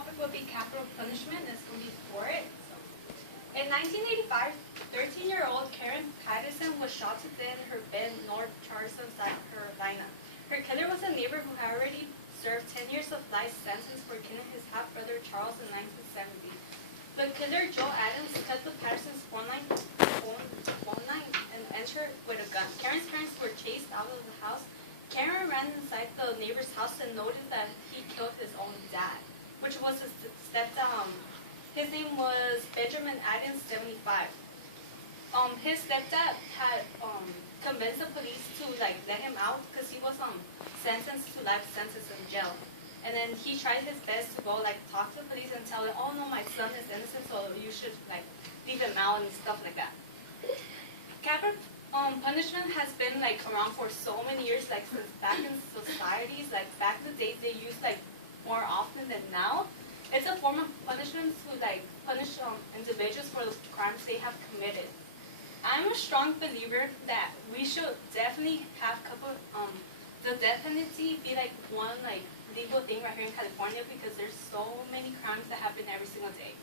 topic will be capital punishment. It's going to be for it. So, in 1985, 13-year-old Karen Patterson was shot to death in her bed in North Charleston, South Carolina. Her killer was a neighbor who had already served 10 years of life sentence for killing his half-brother Charles in 1970. The killer, Joe Adams, cut the Patterson's phone line and entered with a gun. Karen's parents were chased out of the house. Karen ran inside the neighbor's house and noted that he killed his own dad, which was his stepdad. His name was Benjamin Adams, 75. His stepdad had convinced the police to let him out because he was sentenced to life sentence in jail. And then he tried his best to go talk to the police and tell them, oh no, my son is innocent, so you should leave him out and stuff like that. Capital punishment has been around for so many years, since back in societies, back in the days they used more often than now. It's a form of punishment to punish individuals for the crimes they have committed. I'm a strong believer that we should definitely have the death penalty be one legal thing right here in California, because there's so many crimes that happen every single day.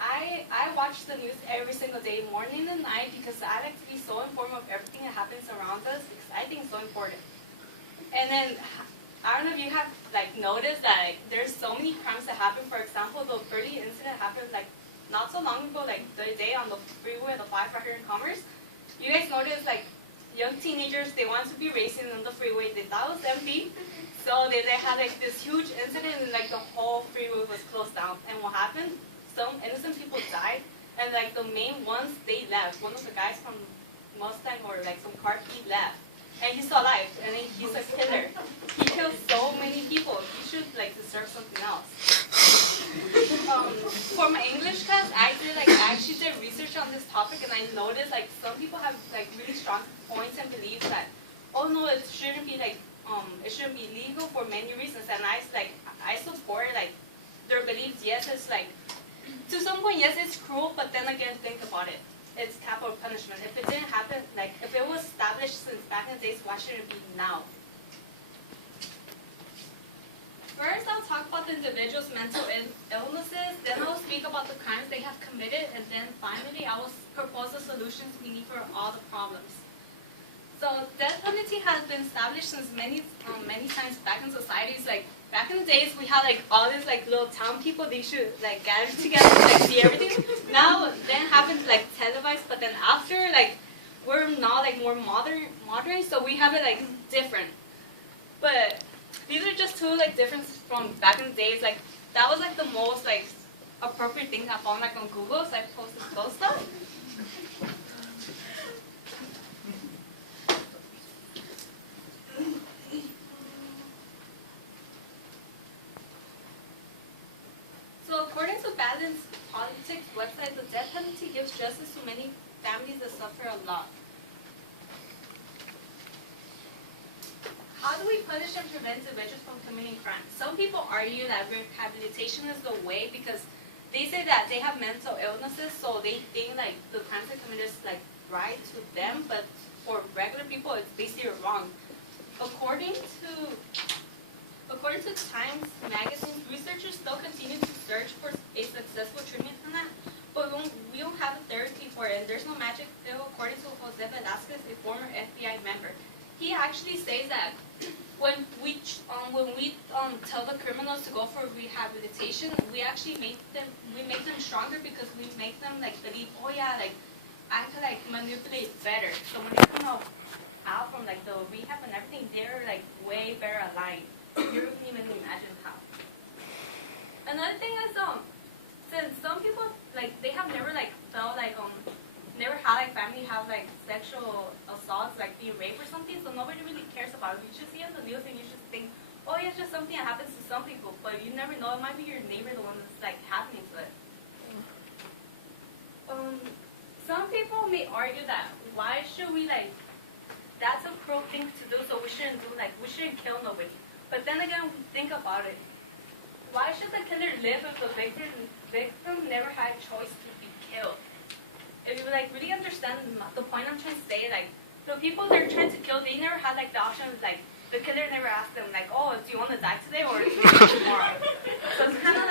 I watch the news every single day, morning and night, because I like to be so informed of everything that happens around us, because I think it's so important. And then, I don't know if you have noticed that there's so many crimes that happen. For example, the Birdie incident happened not so long ago, the day on the freeway, the 5 right here in Commerce. You guys noticed young teenagers, they wanted to be racing on the freeway. They thought it was empty, so they had this huge incident, and the whole freeway was closed down. And what happened? Some innocent people died, and the main ones, they left. One of the guys from Mustang or some car, he left, and he's still alive, and he's a killer. He killed so many people. He should deserve something else. For my English class, I actually did research on this topic, and I noticed some people have really strong points and beliefs that, oh no, it shouldn't be it shouldn't be legal for many reasons, and I support their beliefs. Yes, it's to some point, yes, it's cruel, but then again, think about it. It's capital punishment. If it didn't happen, if it was established since back in the days, why should it be now? First, I'll talk about the individual's mental illnesses, then I'll speak about the crimes they have committed, and then finally, I will propose the solutions we need for all the problems. So, death penalty has been established since many times back in societies. Back in the days, we had all these little town people. They should gather together to see everything. Now, then happens televised, but then after we're now more modern, so we have it different. But these are just two differences from back in the days. That was the most appropriate thing I found on Google, so I posted those stuff. So according to Balance Politics website, the death penalty gives justice to many families that suffer a lot. How do we punish and prevent individuals from committing crimes? Some people argue that rehabilitation is the way, because they say that they have mental illnesses, so they think the crimes they committed is right to them, but for regular people, it's basically wrong. According to Times Magazine, researchers still continue to search for a successful treatment for that, but we don't have a therapy for it, and there's no magic pill, according to Jose Velasquez, a former FBI member. He actually says that when we tell the criminals to go for rehabilitation, we actually make them stronger, because we make them believe, oh yeah, I could manipulate better. So when they come out from the rehab and everything, they're way better aligned. You don't even imagine how. Another thing is since some people they have never felt never had family have sexual assaults, being raped or something, so nobody really cares about it. You just see on the news and you just think, oh yeah, it's just something that happens to some people, but you never know, it might be your neighbor the one that's happening to it. Some people may argue that why should we that's a cruel thing to do, so we shouldn't do we shouldn't kill nobody. But then again, think about it. Why should the killer live if the victim never had a choice to be killed? If you really understand the point I'm trying to say, the people they're trying to kill, they never had the option of the killer never asked them oh, do you want to die today or do you want to die tomorrow? So it's kind of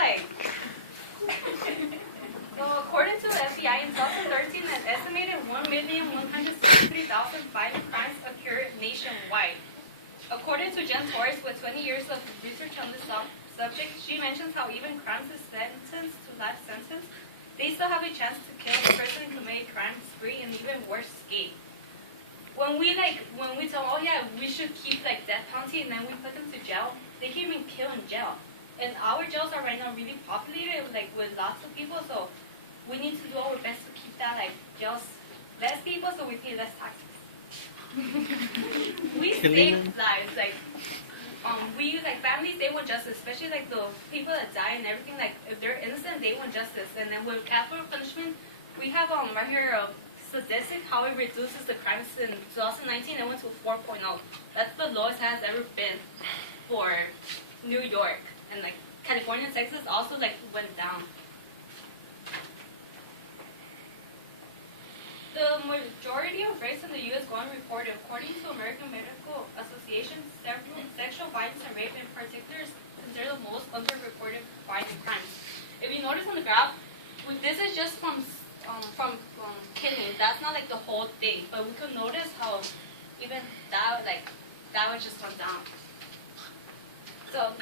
According to Jen Torres, with 20 years of research on this subject, she mentions how even crimes is sentenced to life sentence, they still have a chance to kill the person and commit a crime spree and even worse, escape. When we tell them, oh yeah, we should keep death penalty and then we put them to jail, they can even kill in jail. And our jails are right now really populated with lots of people, so we need to do our best to keep that jails less people so we pay less taxes. We save lives. We use families, they want justice, especially the people that die and everything. If they're innocent, they want justice. And then with capital punishment, we have right here a statistic how it reduces the crimes. In 2019, it went to 4.0. That's the lowest it has ever been for New York. And California and Texas also went down. The majority of rapes in the U.S. go unreported. According to American Medical Association, sexual violence and rape in particular is considered the most underreported violent crimes. If you notice on the graph, this is just from killings. That's not the whole thing, but we could notice how even that that was just went down. So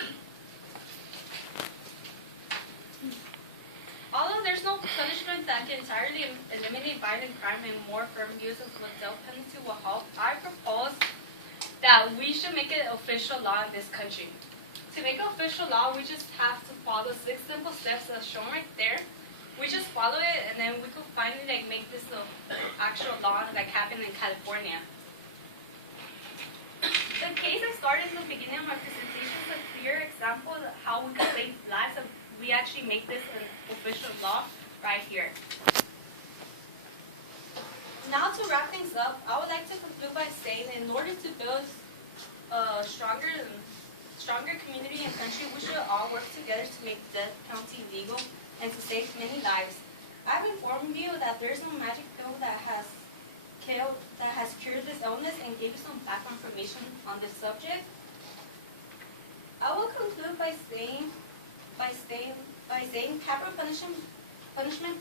although there's no punishment that can entirely eliminate violent crime and more firm use of the death penalty will help, I propose that we should make it official law in this country. To make it official law, we just have to follow 6 simple steps as shown right there. We just follow it, and then we could finally make this the actual law happen in California. The case I started in the beginning of my presentation is a clear example of how we can save lives if we actually make this an official law right here. Now to wrap things up, I would like to conclude by saying in order to build a stronger community and country, we should all work together to make the death penalty legal and to save many lives. I have informed you that there is no magic pill that has cured this illness and gave you some background information on this subject. I will conclude by saying capital punishment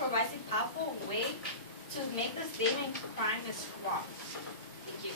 provides a powerful way to make the statement crime is wrong. Thank you.